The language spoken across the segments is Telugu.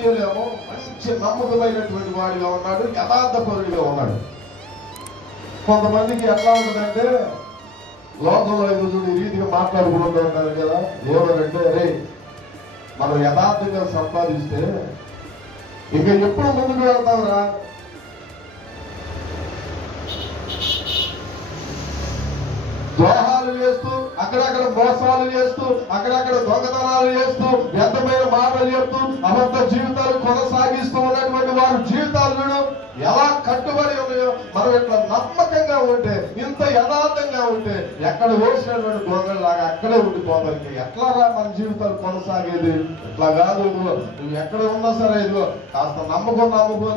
దానియేలేమో మంచి నమ్మకమైనటువంటి వాడిగా ఉన్నాడు, యథార్థపరుడిగా ఉన్నాడు. కొంతమందికి ఎట్లా ఉంటుందంటే లోకంలో ఈరోజు ఈ రీతిగా మాట్లాడుకుంటూ ఉంటారు కదా, ఏమనంటే రే మనం యథార్థంగా సంపాదిస్తే ఇక ఎప్పుడు ముందుకు వెళ్తావురా, ద్రోహాలు చేస్తూ అక్కడక్కడ మోసాలు చేస్తూ అక్కడక్కడ దొంగతనాలు చేస్తూ వ్యర్థమైన మాటలు చెప్తూ అబద్ధ జీవితాలు కొనసాగిస్తూ ఉన్నటువంటి వారి జీవితాలను ఎలా కట్టుబడి ఉన్నాయో మనం ఇట్లా నమ్మకంగా ఉంటే, ఇంత యథార్థంగా ఉంటే ఎక్కడ వేసినటువంటి దొంగలాగా అక్కడే ఉండిపోతానికి ఎట్లా మన జీవితాలు కొనసాగేది? ఇట్లా కాదు, నువ్వు ఎక్కడ ఉన్నా సరే ఇదిగో కాస్త నమ్మకం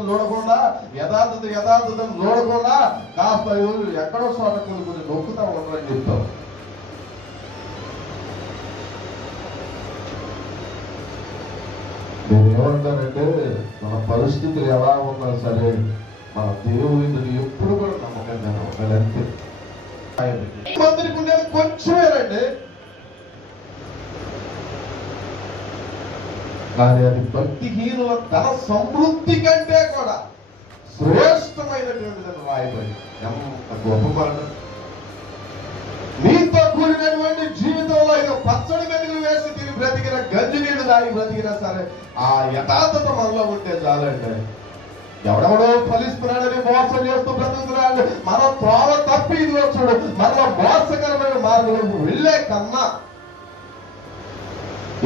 చూడకుండా యథార్థతను చూడకుండా కాస్త ఎక్కడో చోట కొన్ని నొక్కుతా ఉండరని చెప్తావు. నేను ఏమంటానంటే మన పరిస్థితులు ఎలా ఉన్నా సరే మన దేవుడిని ఎప్పుడు కూడా నమ్మకంగా ఉండాలంటే మందిరికి ఉండేది కొంచెమేనండి, కానీ అది భక్తిహీనుల ధన సమృద్ధి కంటే కూడా శ్రేష్టమైనటువంటిదని రాయబడి ఎంత గొప్ప మాట. నీతో కూడినటువంటి జీవితంలో ఇక పచ్చడి మెతుకులు వేసి తిని బ్రతికిన గంజి నీళ్లు దాగి బ్రతికినా సరే ఆ యథార్థత మనలో ఉంటే చాలండి. ఎవడెవడో ఫలిస్తున్నాడని మోసం చేస్తూ బ్రతుకుతున్నాడు, మనం త్రోవ తప్పి ఇది వచ్చాడు మనలో మోసకరమైన మార్గంలో వెళ్ళే కన్నా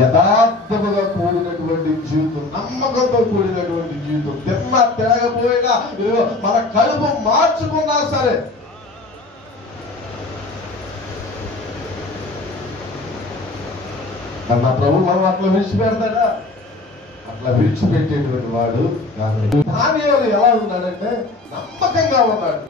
యథార్థముగా కూడినటువంటి జీవితం, నమ్మకంతో కూడినటువంటి జీవితం, తిన్నా తిరగపోయినా మన కడుపు మార్చుకున్నా సరే నా ప్రభు మనం అట్లా విడిచిపెడతాడా? అట్లా విడిచిపెట్టేటువంటి వాడు కాదు. దానియేలు ఎలా ఉన్నాడంటే నమ్మకంగా ఉన్నాడు.